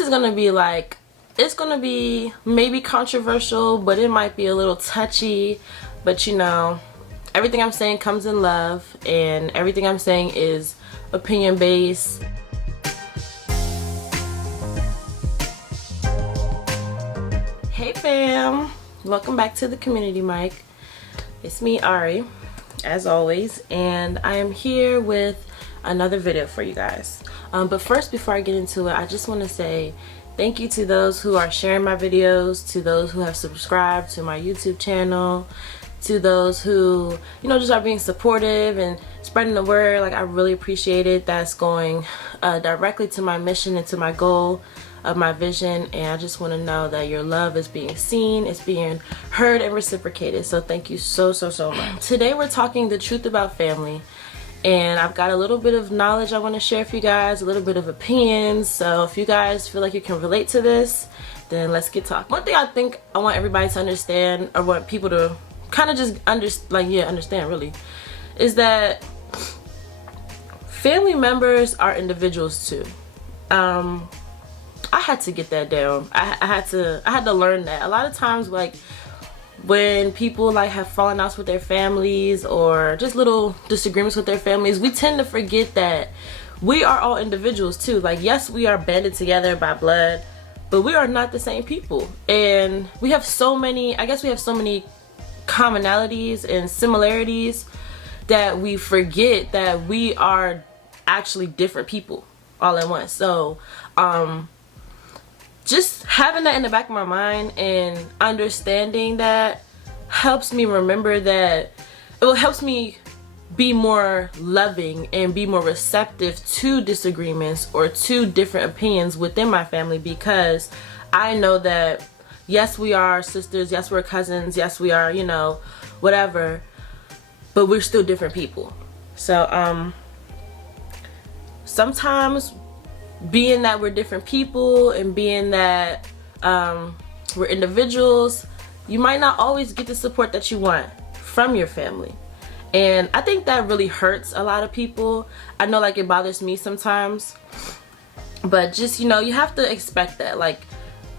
this is gonna be like, it's gonna be maybe controversial, but it might be a little touchy. But you know, everything I'm saying comes in love, and everything I'm saying is opinion based. Hey fam, welcome back to the community mic. It's me, Ari, as always, and I am here with another video for you guys. But first, before I get into it, I just want to say thank you to those who are sharing my videos, to those who have subscribed to my YouTube channel, to those who, you know, just are being supportive and spreading the word. Like, I really appreciate it. That's going directly to my mission and to my goal of my vision, and I just want to know that your love is being seen, it's being heard and reciprocated. So thank you so much. Today we're talking the truth about family, and I've got a little bit of knowledge I want to share with you guys, a little bit of opinions. So if you guys feel like you can relate to this, then let's get talking. One thing I think I want everybody to understand, or want people to kind of just understand really, is that family members are individuals too. I had to get that down. I had to learn that. A lot of times, like, when people like have fallen outs with their families or just little disagreements with their families, we tend to forget that we are all individuals too. Like, yes, we are banded together by blood, but we are not the same people. And we have so many, I guess we have so many commonalities and similarities that we forget that we are actually different people all at once. So, just having that in the back of my mind and understanding that helps me remember that it helps me be more loving and be more receptive to disagreements or to different opinions within my family, because I know that yes, we are sisters, yes, we're cousins, yes, we are, you know, whatever, but we're still different people. So sometimes, being that we're different people and being that we're individuals, you might not always get the support that you want from your family. And I think that really hurts a lot of people. I know, like, it bothers me sometimes, but just, you know, you have to expect that. Like,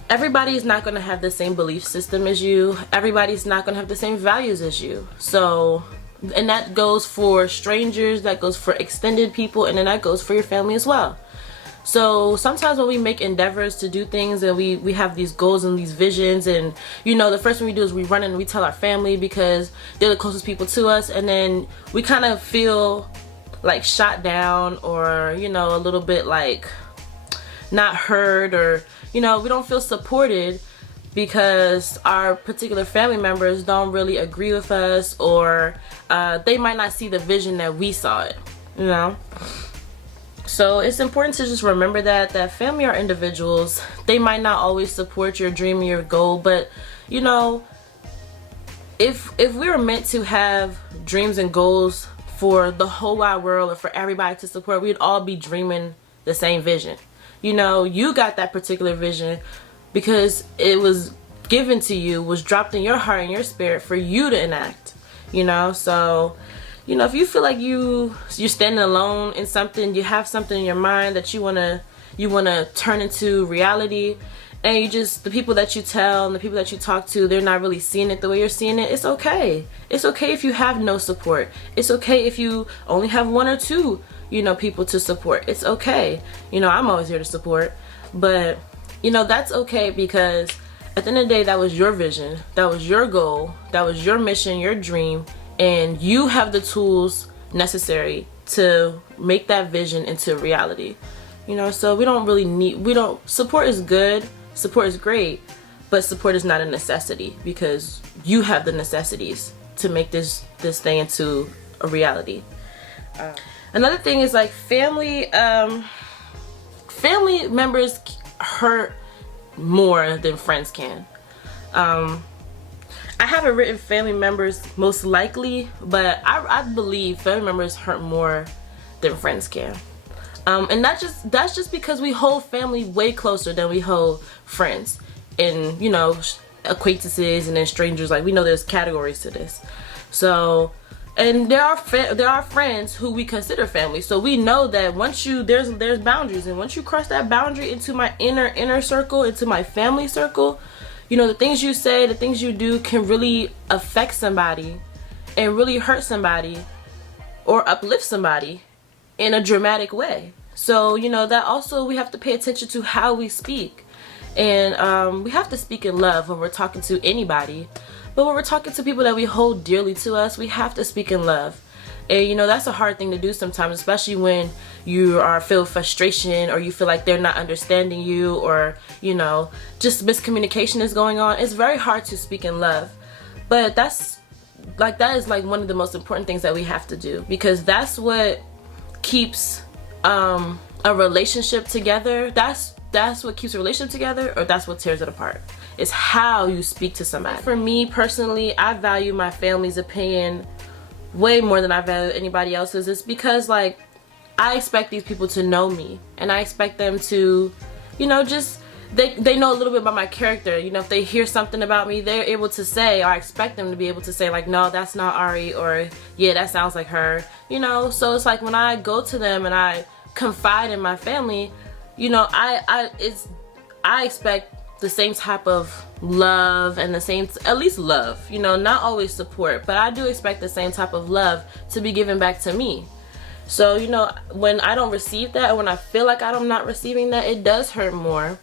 everybody is not going to have the same belief system as you. Everybody's not going to have the same values as you. So, and that goes for strangers, that goes for extended people, and then that goes for your family as well. So sometimes when we make endeavors to do things and we have these goals and these visions, and, you know, the first thing we do is we run and we tell our family because they're the closest people to us, and then we kind of feel like shot down, or, you know, a little bit like not heard, or, you know, we don't feel supported because our particular family members don't really agree with us, or they might not see the vision that we saw it, you know. So it's important to just remember that family are individuals. They might not always support your dream or your goal, but, you know, if we were meant to have dreams and goals for the whole wide world, or for everybody to support, we'd all be dreaming the same vision. You know, you got that particular vision because it was given to you, was dropped in your heart and your spirit for you to enact, you know. So, you know, if you feel like you're standing alone in something, you have something in your mind that you wanna turn into reality, and you just, the people that you tell and the people that you talk to, they're not really seeing it the way you're seeing it, it's okay. It's okay if you have no support. It's okay if you only have one or two, you know, people to support. It's okay. You know, I'm always here to support, but, you know, that's okay, because at the end of the day, that was your vision, that was your goal, that was your mission, your dream, and you have the tools necessary to make that vision into reality. You know, so support is good, support is great, but support is not a necessity, because you have the necessities to make this thing into a reality. Another thing is, like, family members hurt more than friends can. I haven't written family members most likely, but I believe family members hurt more than friends can. And that's just because we hold family way closer than we hold friends, and, you know, acquaintances, and then strangers. Like, we know there's categories to this. So, And there are friends who we consider family, so we know that once there's boundaries, and once you cross that boundary into my inner circle, into my family circle, you know, the things you say, the things you do can really affect somebody and really hurt somebody or uplift somebody in a dramatic way. So, you know, that also we have to pay attention to how we speak. And we have to speak in love when we're talking to anybody. But when we're talking to people that we hold dearly to us, we have to speak in love. And you know, that's a hard thing to do sometimes, especially when you feel frustration, or you feel like they're not understanding you, or you know, just miscommunication is going on. It's very hard to speak in love. But that is like one of the most important things that we have to do, because that's what keeps a relationship together. That's what keeps a relationship together, or that's what tears it apart. It's how you speak to somebody. For me personally, I value my family's opinion way more than I value anybody else's. It's because like I expect these people to know me, and I expect them to, you know, just they know a little bit about my character. You know, if they hear something about me, they're able to say, or I expect them to be able to say like, no, that's not Ari, or yeah, that sounds like her. You know, so it's like when I go to them and I confide in my family, you know, I expect the same type of love, and the same, at least love, you know, not always support, but I do expect the same type of love to be given back to me. So, you know, when I don't receive that, or when I feel like I'm not receiving that, it does hurt more,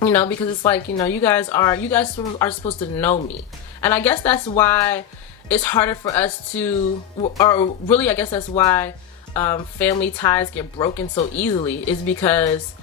you know, because it's like, you know, you guys are supposed to know me. And I guess that's why it's harder for us to, or really I guess that's why family ties get broken so easily, is because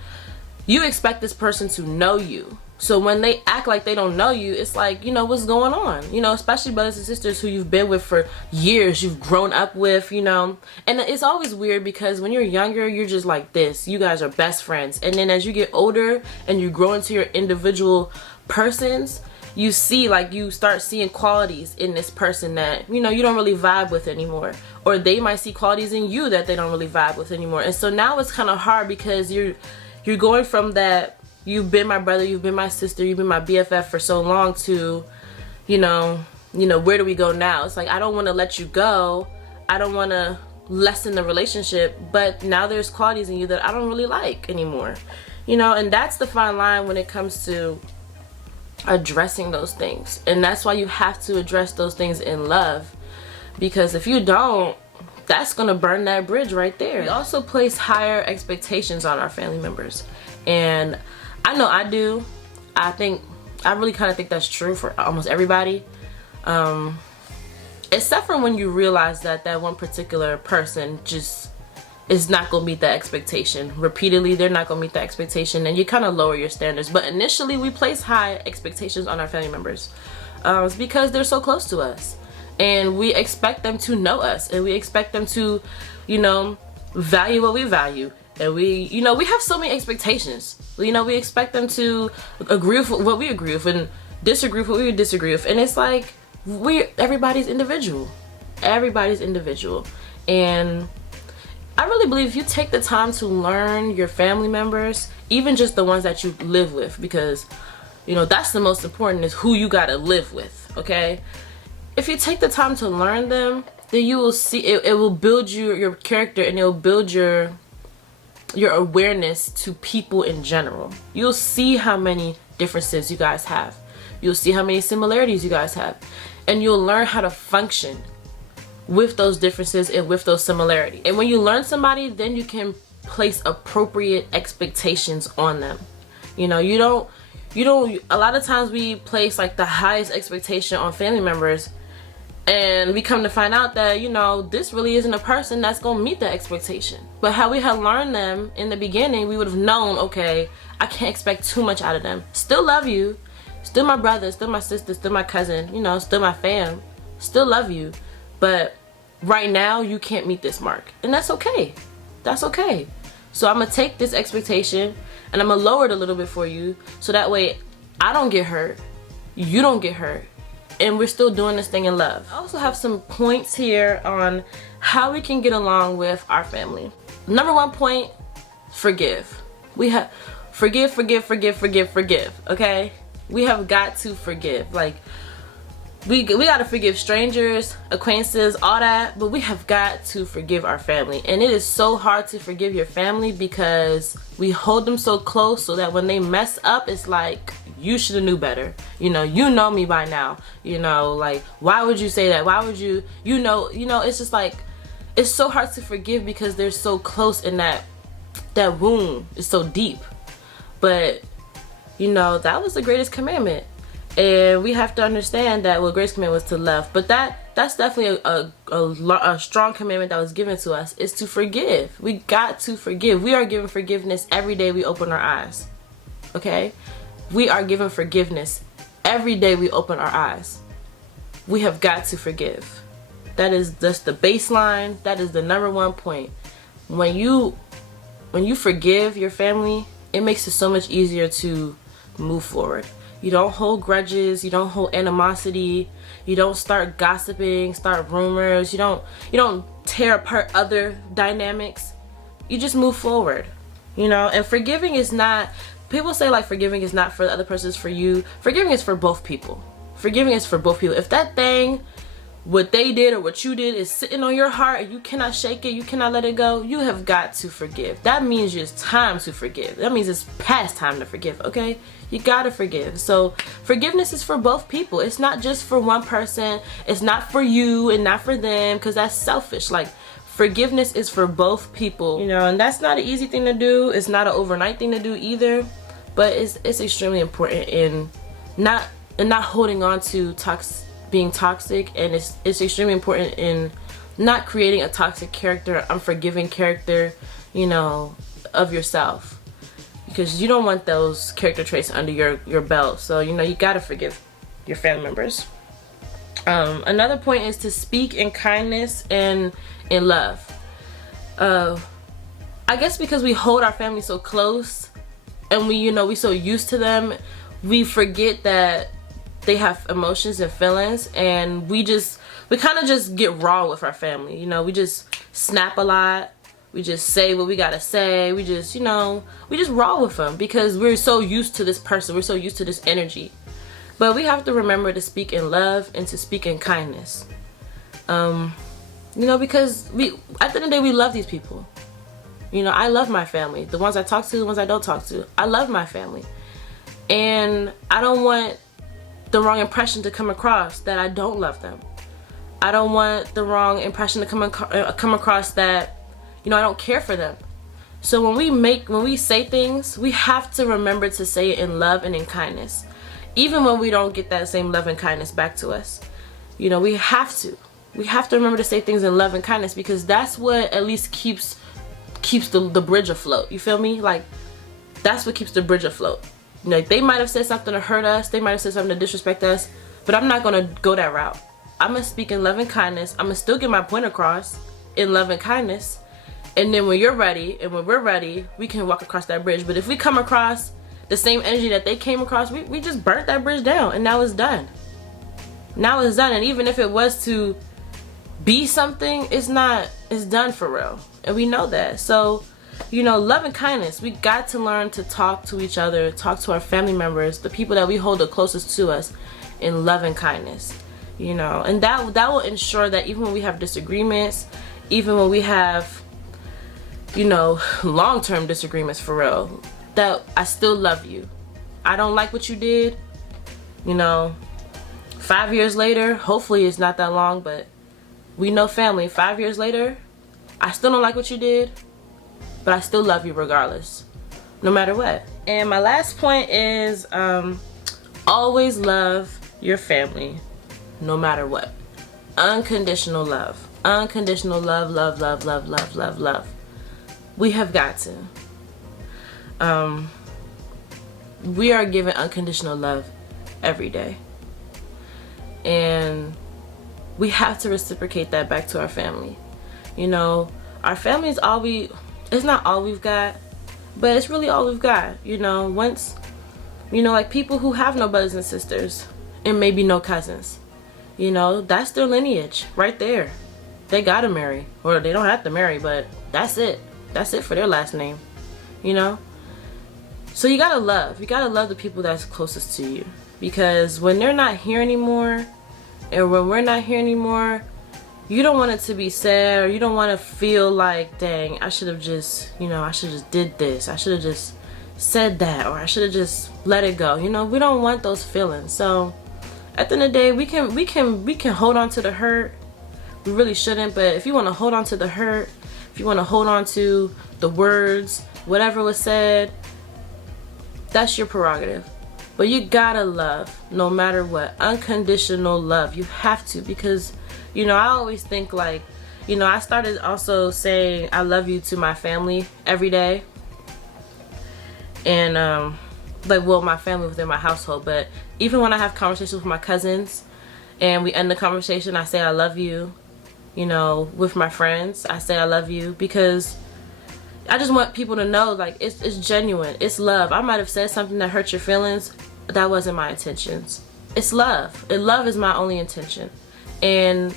you expect this person to know you. So when they act like they don't know you, it's like, you know, what's going on? You know, especially brothers and sisters who you've been with for years, you've grown up with, you know. And it's always weird because when you're younger, you're just like this. You guys are best friends. And then as you get older and you grow into your individual persons, you see, like, you start seeing qualities in this person that, you know, you don't really vibe with anymore. Or they might see qualities in you that they don't really vibe with anymore. And so now it's kind of hard because you're going from that, you've been my brother, you've been my sister, you've been my BFF for so long, to, you know, where do we go now? It's like, I don't want to let you go. I don't want to lessen the relationship, but now there's qualities in you that I don't really like anymore. You know, and that's the fine line when it comes to addressing those things. And that's why you have to address those things in love, because if you don't, that's gonna burn that bridge right there. We also place higher expectations on our family members, and I know I do. I really kind of think that's true for almost everybody, except for when you realize that that one particular person just is not gonna meet that expectation repeatedly. They're not gonna meet that expectation, and you kind of lower your standards. But initially, we place high expectations on our family members because they're so close to us. And we expect them to know us, and we expect them to, you know, value what we value. And we, you know, we have so many expectations. You know, we expect them to agree with what we agree with and disagree with what we disagree with. And it's like, everybody's individual. Everybody's individual. And I really believe if you take the time to learn your family members, even just the ones that you live with, because, you know, that's the most important, is who you gotta live with, okay? If you take the time to learn them, then you will see it will build your character, and it will build your awareness to people in general. You'll see how many differences you guys have. You'll see how many similarities you guys have. And you'll learn how to function with those differences and with those similarities. And when you learn somebody, then you can place appropriate expectations on them. You know, you don't, a lot of times we place like the highest expectation on family members, and we come to find out that, you know, this really isn't a person that's gonna meet that expectation. But how we had learned them in the beginning, we would have known, okay, I can't expect too much out of them. Still love you, still my brother, still my sister, still my cousin, you know, still my fam, still love you. But right now, you can't meet this mark. And that's okay. That's okay. So I'm gonna take this expectation and I'm gonna lower it a little bit for you, so that way I don't get hurt, you don't get hurt, and we're still doing this thing in love. I also have some points here on how we can get along with our family. Number one point, forgive. We have forgive, okay? We have got to forgive. Like, we got to forgive strangers, acquaintances, all that, but we have got to forgive our family. And it is so hard to forgive your family because we hold them so close, so that when they mess up, it's like, you should have knew better. You know me by now. Like, why would you say that? Why would you, it's just like, it's so hard to forgive because they're so close, and that wound is so deep. But that was the greatest commandment, and we have to understand that greatest commandment was to love. But that's definitely a strong commandment that was given to us, is to forgive. We got to forgive. We are given forgiveness every day we open our eyes. Okay, we are given forgiveness every day we open our eyes. We have got to forgive. That is just the baseline. That is the number one point. When you forgive your family, it makes it so much easier to move forward. You don't hold grudges, you don't hold animosity, you don't start gossiping, start rumors, you don't tear apart other dynamics. You just move forward. And forgiving is not, people say like forgiving is not for the other person, it's for you. Forgiving is for both people. Forgiving is for both people. If that thing, what they did or what you did, is sitting on your heart and you cannot shake it, you cannot let it go, you have got to forgive. That means it's time to forgive. That means it's past time to forgive, okay? You gotta forgive. So forgiveness is for both people. It's not just for one person. It's not for you and not for them, because that's selfish. Like, forgiveness is for both people, and that's not an easy thing to do. It's not an overnight thing to do either, but it's extremely important in not holding on to being toxic, and it's extremely important in not creating a toxic character, unforgiving character, of yourself, because you don't want those character traits under your belt. So you gotta forgive your family members. Another point is to speak in kindness and in love. I guess because we hold our family so close, and we so used to them, we forget that they have emotions and feelings, and we kind of just get raw with our family. We just snap a lot. We just say what we gotta say. We just raw with them because we're so used to this person. We're so used to this energy. But we have to remember to speak in love and to speak in kindness. Because at the end of the day, we love these people. I love my family. The ones I talk to, the ones I don't talk to. I love my family. And I don't want the wrong impression to come across that I don't love them. I don't want the wrong impression to come across that I don't care for them. So when we say things, we have to remember to say it in love and in kindness, even when we don't get that same love and kindness back to us. We have to remember to say things in love and kindness, because that's what at least keeps the bridge afloat. You feel me? Like, that's what keeps the bridge afloat. Like, they might have said something to hurt us, they might have said something to disrespect us, but I'm not gonna go that route. I'm gonna speak in love and kindness. I'm gonna still get my point across in love and kindness, and then when you're ready and when we're ready, we can walk across that bridge. But if we come across the same energy that they came across, we just burnt that bridge down, and now it's done. Now it's done. And even if it was to be something, it's done for real, and we know that. So love and kindness, we got to learn to talk to each other, talk to our family members, the people that we hold the closest to us, in love and kindness. And that will ensure that even when we have disagreements, even when we have long-term disagreements for real, that I still love you. I don't like what you did. 5 years later, hopefully it's not that long, but we know family. 5 years later, I still don't like what you did, but I still love you regardless, no matter what. And my last point is always love your family, no matter what. Unconditional love. Unconditional love, love, love, love, love, love, love. We have got to. We are given unconditional love every day. And we have to reciprocate that back to our family. Our family is it's not all we've got, but it's really all we've got. Once, like people who have no brothers and sisters and maybe no cousins, that's their lineage right there. They gotta marry, or they don't have to marry, but that's it. That's it for their last name, So you gotta love the people that's closest to you, because when they're not here anymore, And when we're not here anymore, you don't want it to be sad, or you don't want to feel like, dang, I should have just, you know, I should have just did this, I should have just said that, or I should have just let it go. You know, we don't want those feelings. So at the end of the day, we can hold on to the hurt. We really shouldn't, but if you want to hold on to the hurt, if you want to hold on to the words, whatever was said, that's your prerogative. But you gotta love no matter what. Unconditional love. You have to, because, you know, I always think like, you know, I started also saying I love you to my family every day. And like, well, my family within my household, but even when I have conversations with my cousins and we end the conversation, I say I love you. You know, with my friends, I say I love you, because I just want people to know, like, it's genuine. It's love. I might have said something that hurt your feelings. That wasn't my intentions. It's love. And love is my only intention. And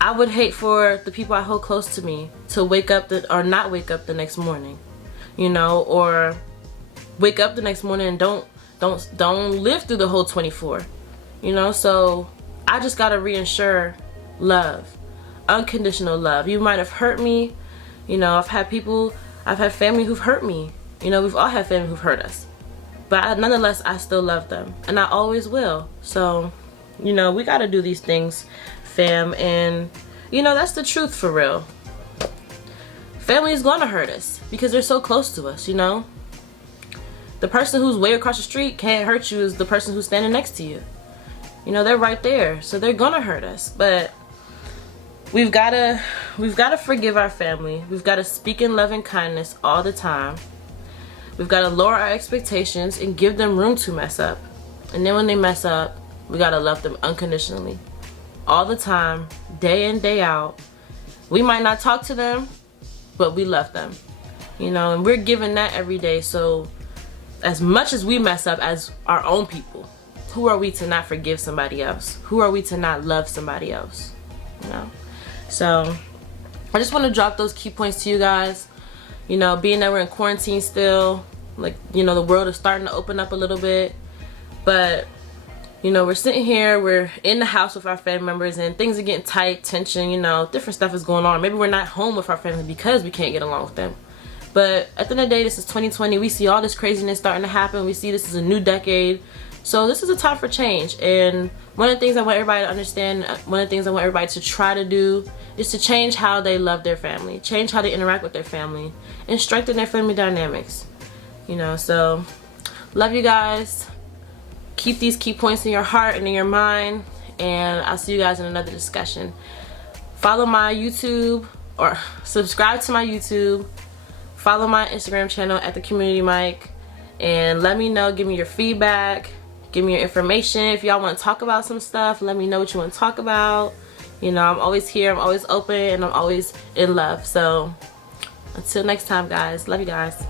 I would hate for the people I hold close to me to wake up or not wake up the next morning, you know, or wake up the next morning and don't live through the whole 24, you know. So I just gotta reinsure love, unconditional love. You might have hurt me, you know. I've had family who've hurt me, you know. We've all had family who've hurt us, but nonetheless, I still love them, and I always will. So, you know, we gotta do these things, fam, and you know, that's the truth for real. Family is gonna hurt us because they're so close to us, you know. The person who's way across the street can't hurt you as the person who's standing next to you. You know, they're right there, so they're gonna hurt us. But we've gotta forgive our family. We've gotta speak in love and kindness all the time. We've gotta lower our expectations and give them room to mess up. And then when they mess up, we gotta love them unconditionally, all the time, day in, day out. We might not talk to them, but we love them, you know, and we're given that every day. So as much as we mess up as our own people, who are we to not forgive somebody else? Who are we to not love somebody else? You know? So I just want to drop those key points to you guys. You know, being that we're in quarantine still, like, you know, the world is starting to open up a little bit, but you know, we're sitting here, we're in the house with our family members, and things are getting tight, tension, you know, different stuff is going on. Maybe we're not home with our family because we can't get along with them. But at the end of the day, this is 2020. We see all this craziness starting to happen. We see this is a new decade. So this is a time for change. And one of the things I want everybody to understand, one of the things I want everybody to try to do is to change how they love their family, change how they interact with their family, and strengthen their family dynamics. You know, so love you guys. Keep these key points in your heart and in your mind. And I'll see you guys in another discussion. Follow my YouTube, or subscribe to my YouTube. Follow my Instagram channel at The Community Mic, and let me know, give me your feedback, give me your information. If y'all want to talk about some stuff, let me know what you want to talk about. You know, I'm always here, I'm always open, and I'm always in love. So until next time, guys, love you guys.